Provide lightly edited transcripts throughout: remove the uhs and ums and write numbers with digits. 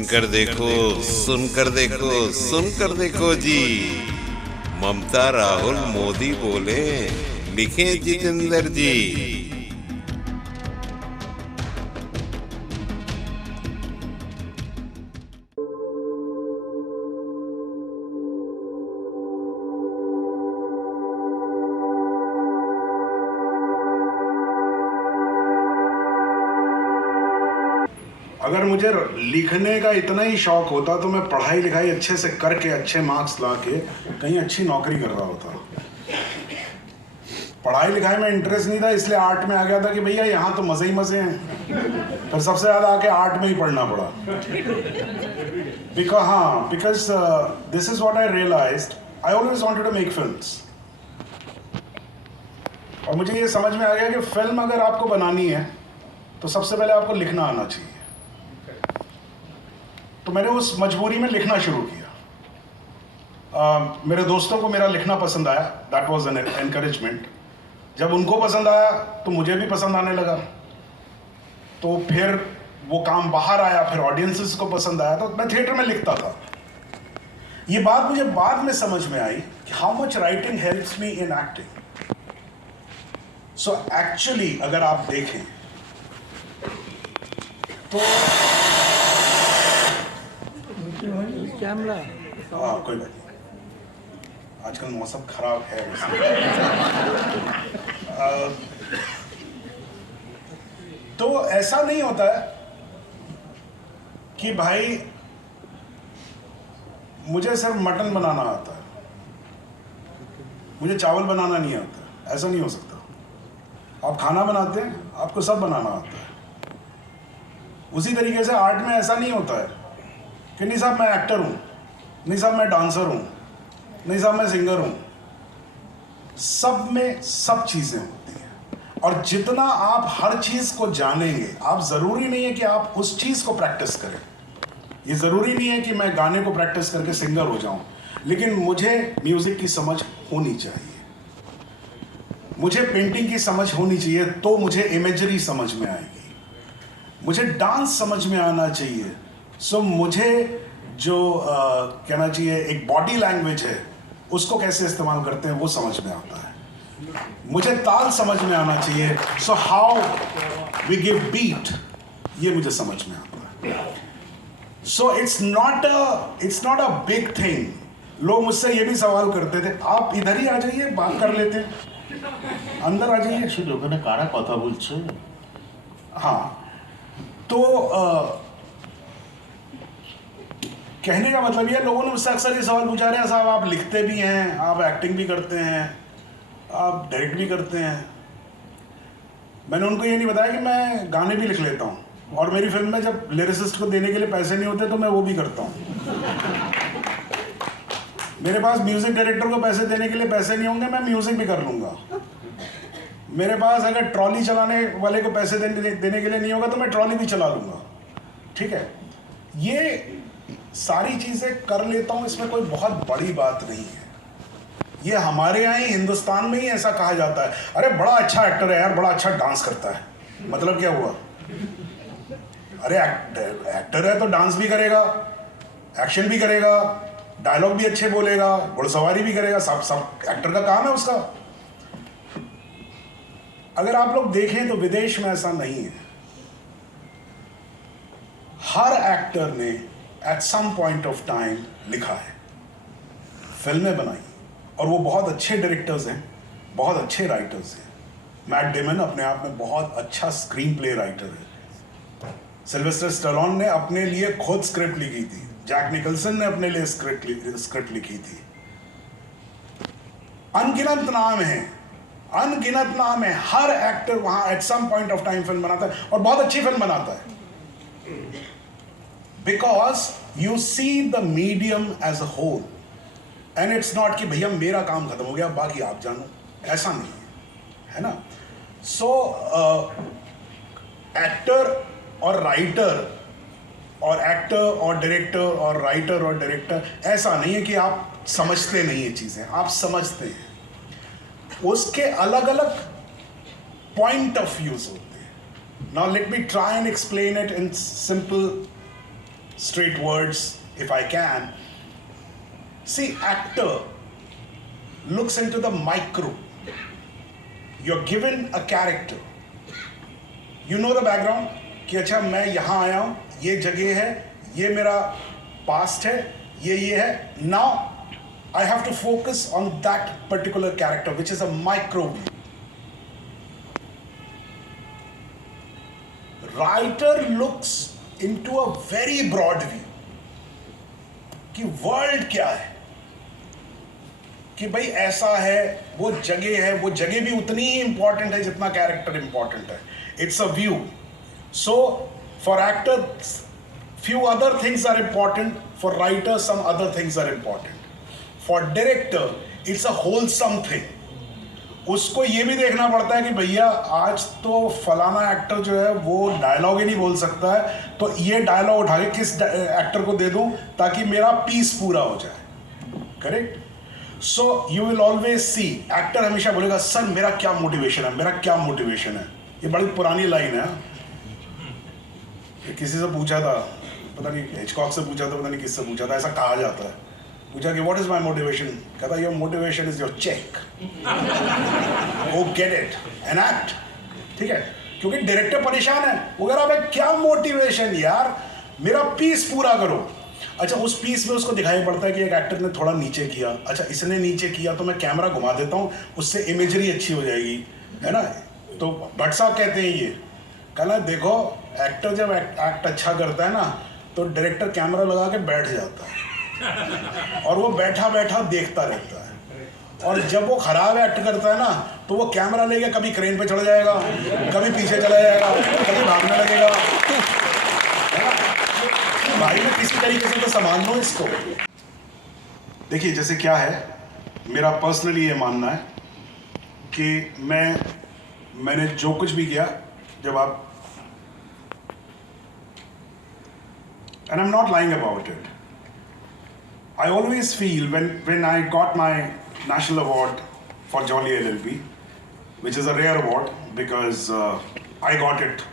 सुनकर देखो जी। ममता राहुल मोदी बोले, लिखे जितेंद्र जी। अगर मुझे लिखने का इतना ही शौक होता तो मैं पढ़ाई लिखाई अच्छे से करके अच्छे मार्क्स ला के कहीं अच्छी नौकरी कर रहा होता। पढ़ाई लिखाई में इंटरेस्ट नहीं था, इसलिए आर्ट में आ गया था कि भैया यहाँ तो मज़े ही मज़े हैं। फिर सबसे ज़्यादा आके आर्ट में ही पढ़ना पड़ा। Because this is what I realised, I always wanted to make films. और मुझे ये समझ में आ गया कि फिल्म अगर आपको बनानी है तो सबसे पहले आपको लिखना आना चाहिए। तो मैंने उस मजबूरी में लिखना शुरू किया। मेरे दोस्तों को मेरा लिखना पसंद आया, दैट वाज एन एनकरेजमेंट। जब उनको पसंद आया तो मुझे भी पसंद आने लगा। तो फिर वो काम बाहर आया, फिर ऑडियंसेस को पसंद आया, तो मैं थिएटर में लिखता था। ये बात मुझे बाद में समझ में आई कि how much writing helps me in acting. So actually अगर आप देखें तो कोई बात नहीं, आजकल मौसम खराब है। तो ऐसा नहीं होता है कि भाई मुझे सिर्फ मटन बनाना आता है, मुझे चावल बनाना नहीं आता, ऐसा नहीं हो सकता। आप खाना बनाते हैं, आपको सब बनाना आता है। उसी तरीके से आर्ट में ऐसा नहीं होता है कि नहीं साहब मैं एक्टर हूँ, नहीं साहब मैं डांसर हूँ, नहीं साहब मैं सिंगर हूँ। सब में सब चीज़ें होती हैं। और जितना आप हर चीज़ को जानेंगे, आप ज़रूरी नहीं है कि आप उस चीज़ को प्रैक्टिस करें। ये ज़रूरी नहीं है कि मैं गाने को प्रैक्टिस करके सिंगर हो जाऊँ, लेकिन मुझे म्यूज़िक की समझ होनी चाहिए, मुझे पेंटिंग की समझ होनी चाहिए, तो मुझे इमेजरी समझ में आएगी, मुझे डांस समझ में आना चाहिए। सो मुझे जो कहना चाहिए एक बॉडी लैंग्वेज है, उसको कैसे इस्तेमाल करते हैं वो समझ में आता है। मुझे ताल समझ में आना चाहिए, so how we give beat, ये मुझे समझ में आता है। So it's not a big thing. लोग मुझसे ये भी सवाल करते थे, आप इधर ही आ जाइए, बात कर लेते हैं, अंदर आ जाइए। कारा कथा बोलছে। हाँ, तो कहने का मतलब ये, लोगों ने मुझसे अक्सर ये सवाल पूछा, रहे साहब आप लिखते भी हैं, आप एक्टिंग भी करते हैं, आप डायरेक्ट भी करते हैं। मैंने उनको ये नहीं बताया कि मैं गाने भी लिख लेता हूँ, और मेरी फिल्म में जब लिरिसिस्ट को देने के लिए पैसे नहीं होते तो मैं वो भी करता हूँ। मेरे पास म्यूज़िक डायरेक्टर को पैसे देने के लिए पैसे नहीं होंगे, मैं म्यूज़िक भी कर लूँगा। मेरे पास अगर ट्रॉली चलाने वाले को पैसे देने के लिए नहीं होगा तो मैं ट्रॉली भी चला लूँगा। ठीक है, ये सारी चीज़ें कर लेता हूँ, इसमें कोई बहुत बड़ी बात नहीं है। ये हमारे यहाँ ही हिंदुस्तान में ही ऐसा कहा जाता है, अरे बड़ा अच्छा एक्टर है यार, बड़ा अच्छा डांस करता है। मतलब क्या हुआ? अरे एक्टर है तो डांस भी करेगा, एक्शन भी करेगा, डायलॉग भी अच्छे बोलेगा, घुड़सवारी भी करेगा, सब एक्टर का काम है उसका। अगर आप लोग देखें तो विदेश में ऐसा नहीं है। हर एक्टर ने at some point of time लिखा है, फिल्में बनाई, और वो बहुत अच्छे डायरेक्टर्स हैं, बहुत अच्छे राइटर्स हैं। मैट डेमन अपने आप में बहुत अच्छा स्क्रीन प्ले राइटर है। सिल्वेस्टर स्टैलोन ने अपने लिए खुद स्क्रिप्ट लिखी थी, जैक निकल्सन ने अपने लिए स्क्रिप्ट लिखी थी। अनगिनत नाम है। हर एक्टर वहां at some point of time film बनाता है, और बहुत अच्छी फिल्म बनाता है। Because you see the medium as a whole, and it's not कि भैया मेरा काम खत्म हो गया बाकी आप जानो, ऐसा नहीं है ना। सो एक्टर और राइटर और एक्टर और डायरेक्टर और राइटर और डायरेक्टर, ऐसा नहीं है कि आप समझते नहीं ये चीज़ें, आप समझते हैं। उसके अलग अलग पॉइंट ऑफ व्यूज होते हैं। Now let me try and explain it in straight words if I can. See, actor looks into the micro. You're given a character. You know the background कि अच्छा मैं यहाँ आया हूँ, ये जगह है, ये मेरा past है, ये है. Now I have to focus on that particular character, which is a micro view. Writer looks into a very broad view कि वर्ल्ड क्या है, कि भाई ऐसा है, वो जगह भी उतनी ही इंपॉर्टेंट है जितना कैरेक्टर इंपॉर्टेंट है. It's a view. So for actors few other things are important, for writers some other things are important, for director it's a wholesome thing. उसको ये भी देखना पड़ता है कि भैया आज तो फलाना एक्टर जो है वो डायलॉग ही नहीं बोल सकता है, तो ये डायलॉग उठा के किस एक्टर को दे दूं ताकि मेरा पीस पूरा हो जाए. Correct. So you will always see, actor हमेशा बोलेगा सर मेरा क्या मोटिवेशन है, मेरा क्या मोटिवेशन है. ये बड़ी पुरानी लाइन है. किसी से पूछा था, पता नहीं हिचकॉक से पूछा था, पता नहीं किससे पूछा था, ऐसा कहा जाता है. पूछा कि व्हाट इज माय मोटिवेशन, कहता your motivation is your check, go get it and act. ठीक है, क्योंकि डायरेक्टर परेशान है, वो कह रहा है क्या मोटिवेशन यार, मेरा पीस पूरा करो. अच्छा, उस पीस में उसको दिखाई पड़ता है कि एक एक्टर ने थोड़ा नीचे किया, अच्छा इसने नीचे किया तो मैं कैमरा घुमा देता हूँ, उससे इमेजरी अच्छी हो जाएगी, है ना. तो भट्ट साहब कहते हैं ये, कहना देखो एक्टर जब एक्ट अच्छा करता है ना तो डायरेक्टर कैमरा लगा के बैठ जाता है और वो बैठा बैठा देखता रहता है, और जब वो खराब एक्ट करता है ना तो वो कैमरा लेके कभी क्रेन पे चढ़ जाएगा, कभी पीछे चला जाएगा, कभी भागने लगेगा. भाई मैं किसी तरीके से तो संभाल लो इसको. देखिए जैसे क्या है, मेरा पर्सनली ये मानना है कि मैंने जो कुछ भी किया, जब आप, and I'm not lying about it, I always feel when I got my national award for Jolly LLB, which is a rare award because I got it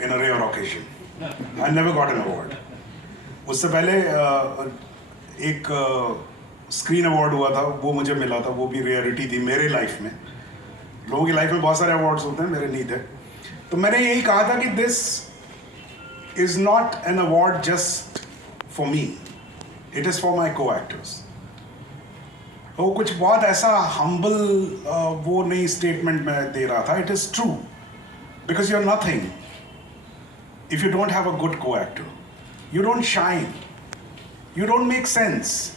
in a rare occasion. I never got an award. उससे पहले एक screen award हुआ था, वो मुझे मिला था, वो भी रेयरिटी थी मेरे लाइफ में. लोगों की लाइफ में बहुत सारे अवार्ड्स होते हैं, मेरे नहीं थे. तो मैंने यही कहा था कि this is not an award just for me, it is for my को एक्टर्स. वो कुछ बहुत ऐसा हम्बल वो नहीं स्टेटमेंट मैं दे रहा था. It is true because you are nothing if you don't have a good coactor. You don't shine, you don't make sense.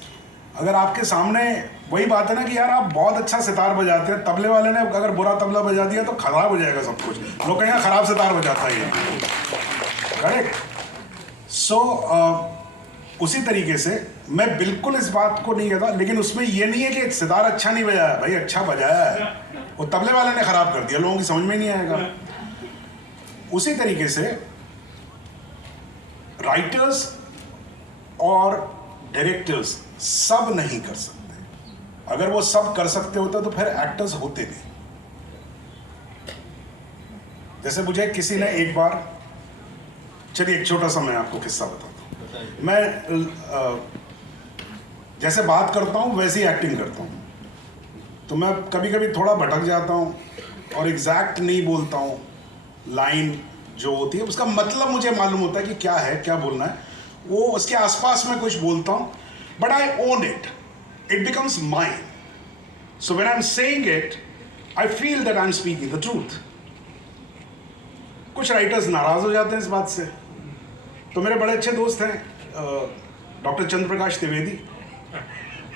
अगर आपके सामने वही बात है ना कि यार आप बहुत अच्छा सितार बजाते हैं, तबले वाले ने अगर बुरा तबला बजा दिया तो खराब हो जाएगा सब कुछ, लोग कहेंगे खराब सितार बजाता है ये. करेक्ट. सो उसी तरीके से मैं बिल्कुल इस बात को नहीं कहता, लेकिन उसमें ये नहीं है कि सितार अच्छा नहीं बजाया, भाई अच्छा बजाया है, वो तबले वाले ने खराब कर दिया, लोगों की समझ में नहीं आएगा. उसी तरीके से राइटर्स और डायरेक्टर्स सब नहीं कर सकते. अगर वो सब कर सकते होते तो फिर एक्टर्स होते नहीं. जैसे मुझे किसी ने एक बार, चलिए एक छोटा सा मैं आपको किस्सा बताता हूँ. मैं जैसे बात करता हूँ वैसे ही एक्टिंग करता हूँ, तो मैं कभी कभी थोड़ा भटक जाता हूँ और एग्जैक्ट नहीं बोलता हूँ. लाइन जो होती है उसका मतलब मुझे मालूम होता है कि क्या है, क्या बोलना है, वो उसके आसपास में कुछ बोलता हूँ, but I own it, it becomes mine. So when I am saying it I feel that I am speaking the truth. कुछ राइटर्स नाराज हो जाते हैं इस बात से. तो मेरे बड़े अच्छे दोस्त हैं डॉक्टर चंद्र प्रकाश त्रिवेदी,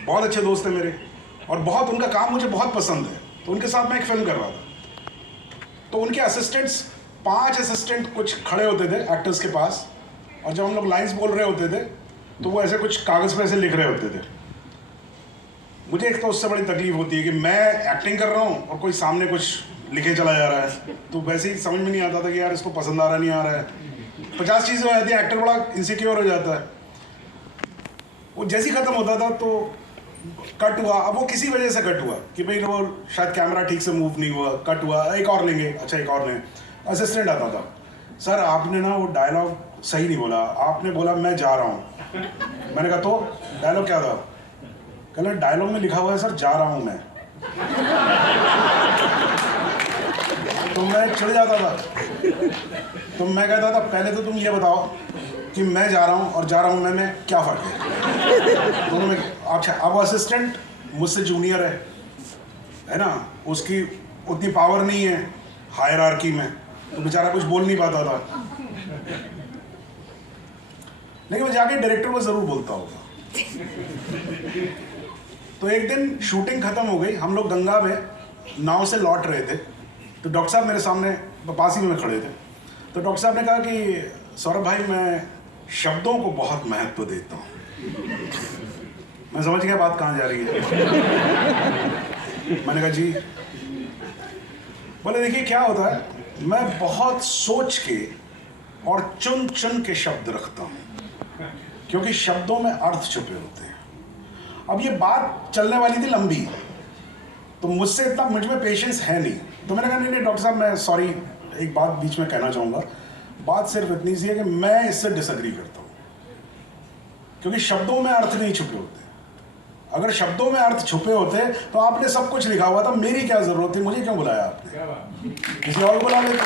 बहुत अच्छे दोस्त हैं मेरे, और बहुत उनका काम मुझे बहुत पसंद है. तो उनके साथ मैं एक फिल्म कर रहा था, तो उनके असिस्टेंट्स 5 असिस्टेंट कुछ खड़े होते थे एक्टर्स के पास, और जब हम लोग लाइंस बोल रहे होते थे तो वो ऐसे कुछ कागज़ पे ऐसे लिख रहे होते थे. मुझे एक तो उससे बड़ी तकलीफ होती है कि मैं एक्टिंग कर रहा हूँ और कोई सामने कुछ लिखे चला जा रहा है, तो वैसे ही समझ में नहीं आता था कि यार इसको पसंद आ रहा नहीं आ रहा है. 50 चीज़ें हो जाती है, एक्टर बड़ा इनसिक्योर हो जाता है. वो जैसे ही ख़त्म होता था तो कट हुआ. अब वो किसी वजह से कट हुआ कि भाई वो शायद कैमरा ठीक से मूव नहीं हुआ, कट हुआ, एक और लेंगे, अच्छा एक और लेंगे. असिस्टेंट आता था, सर आपने ना वो डायलॉग सही नहीं बोला, आपने बोला मैं जा रहा हूँ। मैंने कहा तो डायलॉग क्या था? कहना डायलॉग में लिखा हुआ है सर जा रहा हूँ मैं। तो मैं चिढ़ जाता था। तो मैं कहता था पहले तो तुम ये बताओ कि मैं जा रहा हूँ और जा रहा हूँ मैं में क्या फ़र्क है? दोनों में अच्छा, अब असिस्टेंट मुझसे जूनियर है ना, उसकी उतनी पावर नहीं है हायरार्की में, तो बेचारा कुछ बोल नहीं पाता था, लेकिन वो जाके डायरेक्टर को ज़रूर बोलता होगा। तो एक दिन शूटिंग ख़त्म हो गई, हम लोग गंगा में नाव से लौट रहे थे, तो डॉक्टर साहब मेरे सामने पास ही में खड़े थे। तो डॉक्टर साहब ने कहा कि सौरभ भाई मैं शब्दों को बहुत महत्व देता हूँ। मैं समझ गया बात कहाँ जा रही है। मैंने कहा जी। बोले देखिए क्या होता है, मैं बहुत सोच के और चुन चुन के शब्द रखता हूँ, क्योंकि शब्दों में अर्थ छुपे होते हैं। अब ये बात चलने वाली थी लंबी, तो मुझसे इतना मुझ में पेशेंस है नहीं, तो मैंने कहा नहीं डॉक्टर साहब मैं सॉरी, एक बात बीच में कहना चाहूँगा। बात सिर्फ इतनी सी है कि मैं इससे डिसएग्री करता हूँ, क्योंकि शब्दों में अर्थ नहीं छुपे होते। अगर शब्दों में अर्थ छुपे होते तो आपने सब कुछ लिखा हुआ था, मेरी क्या जरूरत थी, मुझे क्यों बुलाया आपने, किसी और को बुला लेते।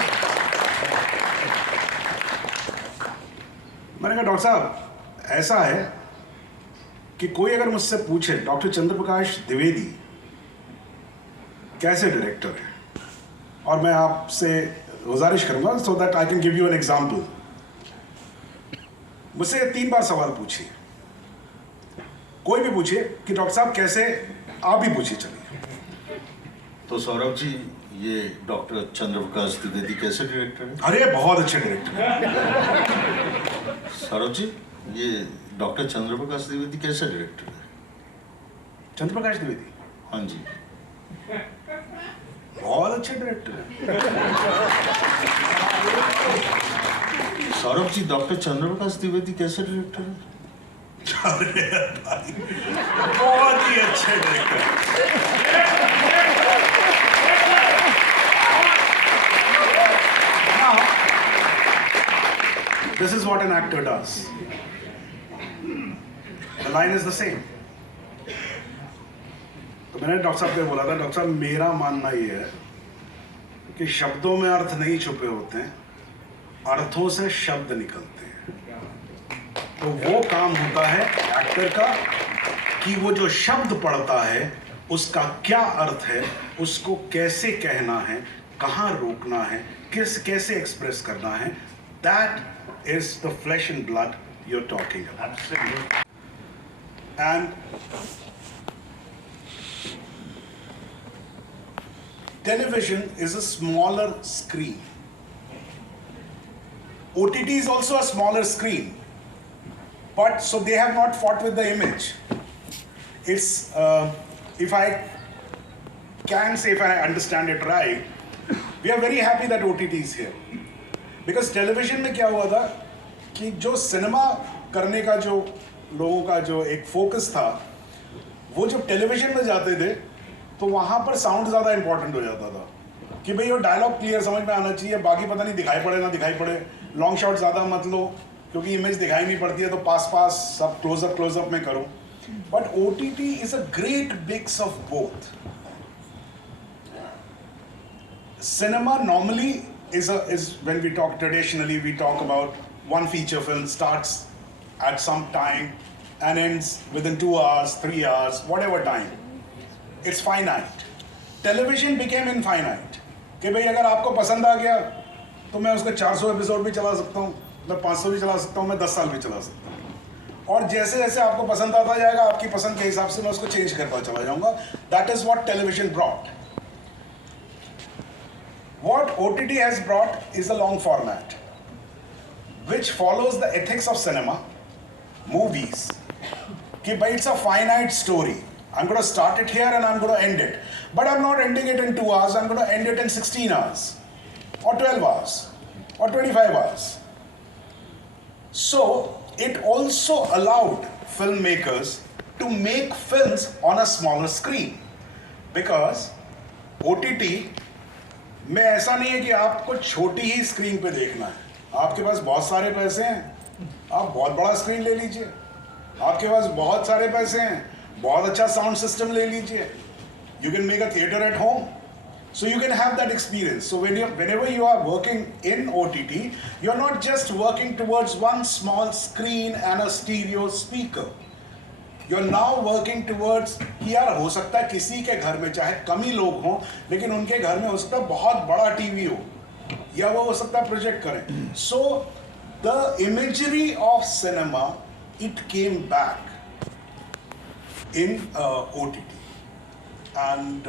मैंने कहा डॉक्टर साहब ऐसा है कि कोई अगर मुझसे पूछे डॉक्टर चंद्रप्रकाश द्विवेदी कैसे डायरेक्टर है, और मैं आपसे गुजारिश करूंगा so that I can give you an example. मुझसे 3 बार सवाल पूछिए, कोई भी पूछिए कि डॉक्टर साहब कैसे, आप ही पूछिए। चलिए। तो सौरभ जी ये डॉक्टर चंद्रप्रकाश द्विवेदी कैसे डायरेक्टर है? अरे बहुत अच्छे डायरेक्टर हैं। सौरभ जी ये डॉक्टर चंद्रप्रकाश द्विवेदी कैसे डायरेक्टर है? चंद्रप्रकाश द्विवेदी हाँ जी बहुत अच्छे डायरेक्टर हैं। सौरभ जी डॉक्टर चंद्रप्रकाश द्विवेदी कैसे डायरेक्टर है? अरे भाई बहुत ही अच्छे director. Now, this is what an actor does. The line is the same. तो मैंने डॉक्टर साहब को बोला था, डॉक्टर साहब मेरा मानना ये है कि शब्दों में अर्थ नहीं छुपे होते हैं, अर्थों से शब्द निकलते हैं। तो वो काम होता है एक्टर का कि वो जो शब्द पढ़ता है उसका क्या अर्थ है, उसको कैसे कहना है, कहाँ रोकना है, कैसे एक्सप्रेस करना है। That is the flesh and blood you are talking about. And television is a smaller screen. OTT is also a smaller screen, but so they have not fought with the image. It's if I can say, if I understand it right, we are very happy that OTT is here, because television में क्या हुआ था कि जो cinema करने का जो लोगों का जो एक फोकस था, वो जब टेलीविजन में जाते थे तो वहाँ पर साउंड ज़्यादा इंपॉर्टेंट हो जाता था कि भाई वो डायलॉग क्लियर समझ में आना चाहिए, बाकी पता नहीं दिखाई पड़े ना दिखाई पड़े, लॉन्ग शॉट ज़्यादा मत लो क्योंकि इमेज दिखाई नहीं पड़ती है, तो पास सब क्लोजअप में करो। But OTT is a great mix of both. Cinema normally is when we talk traditionally, we talk about one feature film starts at some time and ends within 2 hours, 3 hours, whatever time. It's finite. Television became infinite. कि भाई अगर आपको पसंद आ गया तो मैं उसका 400 episode भी चला सकता हूँ, मैं 500 भी चला सकता हूँ, मैं 10 साल भी चला सकता हूँ, और जैसे जैसे आपको पसंद आता जाएगा आपकी पसंद के हिसाब से मैं उसको चेंज करता चला जाऊँगा। That is what television brought. What OTT has brought is a long format, which follows the ethics of cinema, movies. कि भाई it's a finite story. I'm going to start it here and I'm going to end it. But I'm not ending it in 2 hours, I'm going to end it in 16 hours, or 12 hours, or 25 hours. So, it also allowed filmmakers to make films on a smaller screen. Because OTT में ऐसा नहीं है कि आपको छोटी ही screen पे देखना है, आपके पास बहुत सारे पैसे हैं, आप बहुत बड़ा स्क्रीन ले लीजिए. आपके पास बहुत सारे पैसे हैं, बहुत अच्छा साउंड सिस्टम ले लीजिए. You can make a theater at home. So you can have that experience. So whenever you are working in OTT, you're not just working towards one small screen and a stereo speaker. You're now working towards कि यार हो सकता है किसी के घर में चाहे कम ही लोग हों, लेकिन उनके घर में हो सकता है बहुत बड़ा टीवी हो, या वो हो सकता है प्रोजेक्ट करें. So the imagery of cinema, it came back in OTT. And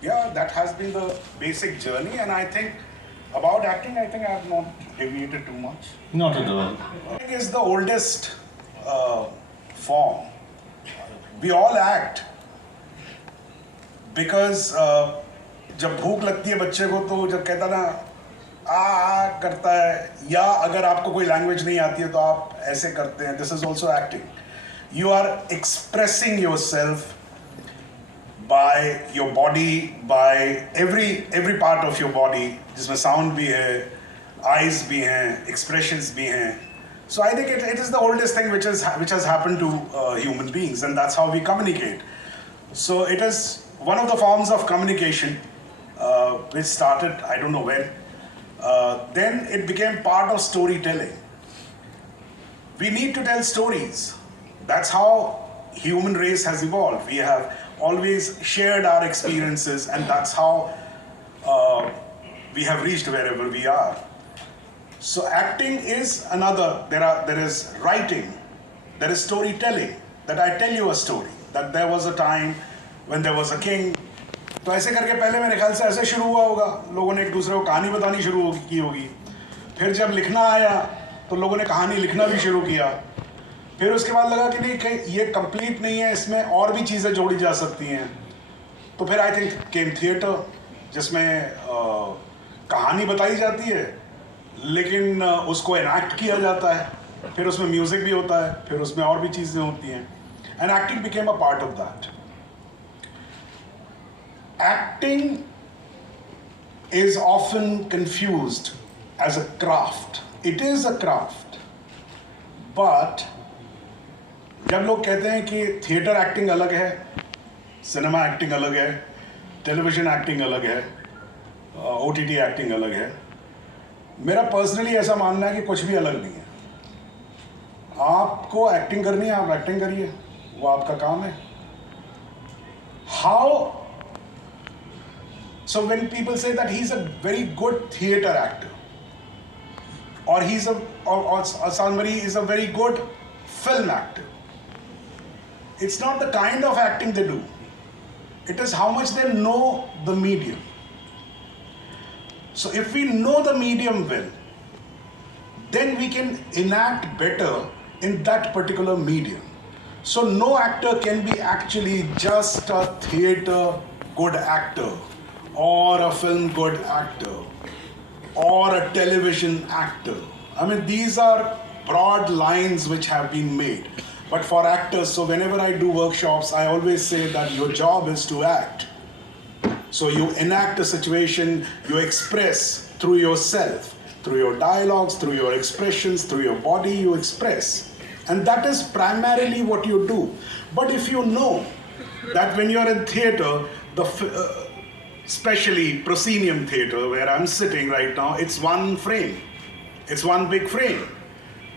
yeah, that has been the basic journey. And I think about acting, I think I have not deviated too much. Not at all. Acting is the oldest form. We all act because जब भूख लगती है बच्चे को, तो जब कहता ना आ करता है, या अगर आपको कोई लैंग्वेज नहीं आती है तो आप ऐसे करते हैं. This is also acting. You are expressing yourself by your body, by every part of your body, जिसमें sound भी है, eyes भी हैं, expressions भी हैं. So I think it is the oldest thing which has happened to human beings, and that's how we communicate. So it is one of the forms of communication which started, I don't know when. Then it became part of storytelling. We need to tell stories. That's how human race has evolved. We have always shared our experiences, and that's how we have reached wherever we are. So acting is another. There is writing, there is storytelling. That I tell you a story. That there was a time when there was a king. तो ऐसे करके पहले मेरे ख्याल से ऐसे शुरू हुआ होगा. लोगों ने एक दूसरे को कहानी बतानी शुरू की होगी. फिर जब लिखना आया तो लोगों ने कहानी लिखना भी शुरू किया. फिर उसके बाद लगा कि नहीं, ये कंप्लीट नहीं है, इसमें और भी चीज़ें जोड़ी जा सकती हैं. तो फिर आई थिंक केम थिएटर, जिसमें कहानी बताई जाती है लेकिन उसको एनैक्ट किया जाता है. फिर उसमें म्यूज़िक भी होता है, फिर उसमें और भी चीज़ें होती हैं. And acting became a part of that. Acting is often confused as a craft. It is a craft. But जब लोग कहते हैं कि थिएटर एक्टिंग अलग है, सिनेमा एक्टिंग अलग है, टेलीविज़न एक्टिंग अलग है, OTT एक्टिंग अलग है, मेरा पर्सनली ऐसा मानना है कि कुछ भी अलग नहीं है. आपको एक्टिंग करनी है, आप एक्टिंग करिए, वो आपका काम है. How? So when people say that he's a very good theater actor, or or somebody is a very good film actor, it's not the kind of acting they do. It is how much they know the medium. So if we know the medium well, then we can enact better in that particular medium. So no actor can be actually just a theater good actor, or a film good actor, or a television actor. I mean, these are broad lines which have been made. But for actors, so whenever I do workshops, I always say that your job is to act. So you enact a situation, you express through yourself, through your dialogues, through your expressions, through your body, you express. And that is primarily what you do. But if you know that when you're in theater, especially proscenium theater, where I'm sitting right now, it's one frame. It's one big frame.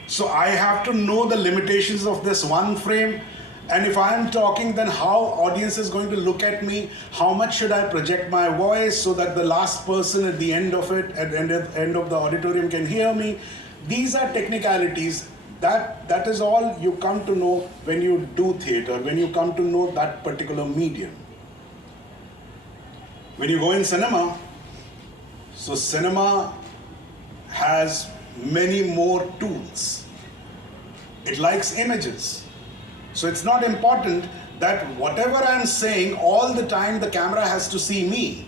So I have to know the limitations of this one frame. And if I am talking, then how audience is going to look at me? How much should I project my voice so that the last person at the end of it, at the end of the auditorium can hear me? These are technicalities. That is all you come to know when you do theater, when you come to know that particular medium. When you go in cinema, so cinema has many more tools. It likes images. So it's not important that whatever I'm saying, all the time the camera has to see me.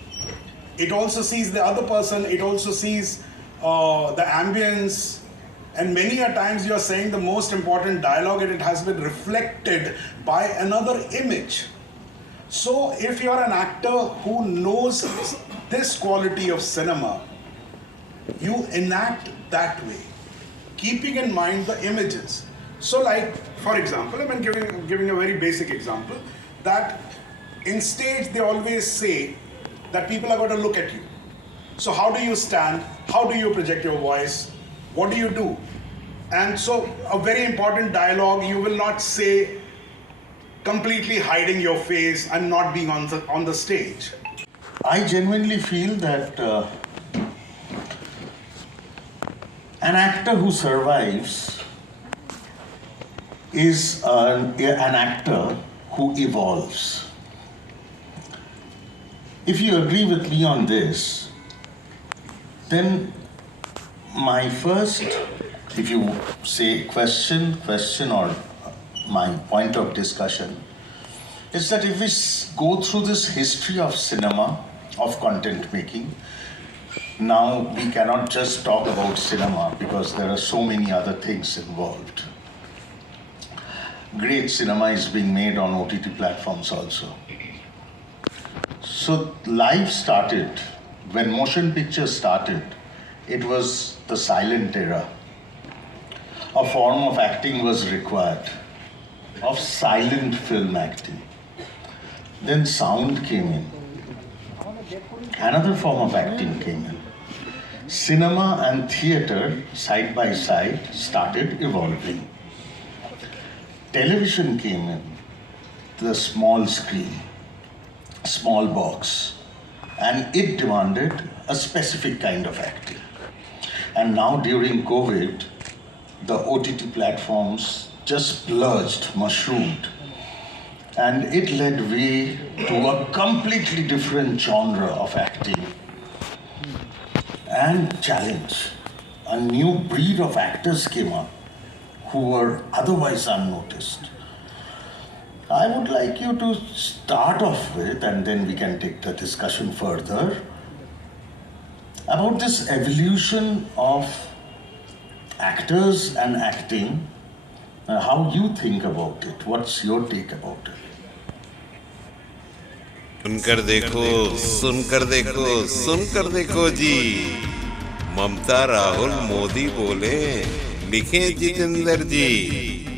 It also sees the other person, it also sees the ambience, and many a times you are saying the most important dialogue and it has been reflected by another image. So if you are an actor who knows this quality of cinema, you enact that way, keeping in mind the images. So, like for example, I'm giving a very basic example that in stage they always say that people are going to look at you. So how do you stand? How do you project your voice? What do you do? And so a very important dialogue, you will not say completely hiding your face and not being on the stage. I genuinely feel that an actor who survives is an actor who evolves. If you agree with me on this, then my first, if you say question or my point of discussion is that if we go through this history of cinema, of content making, now we cannot just talk about cinema because there are so many other things involved. Great cinema is being made on OTT platforms also. So life started, when motion pictures started, it was the silent era. A form of acting was required, of silent film acting. Then sound came in. Another form of acting came in. Cinema and theater, side by side, started evolving. Television came in, the small screen, small box, and it demanded a specific kind of acting. And now during COVID, the OTT platforms just splurged, mushroomed, and it led way to a completely different genre of acting and challenge. A new breed of actors came up who were otherwise unnoticed. I would like you to start off with, and then we can take the discussion further, about this evolution of actors and acting, how you think about it. What's your take about it? सुनकर देखो जी, ममता राहुल मोदी बोले, लिखे जितेंद्र जी।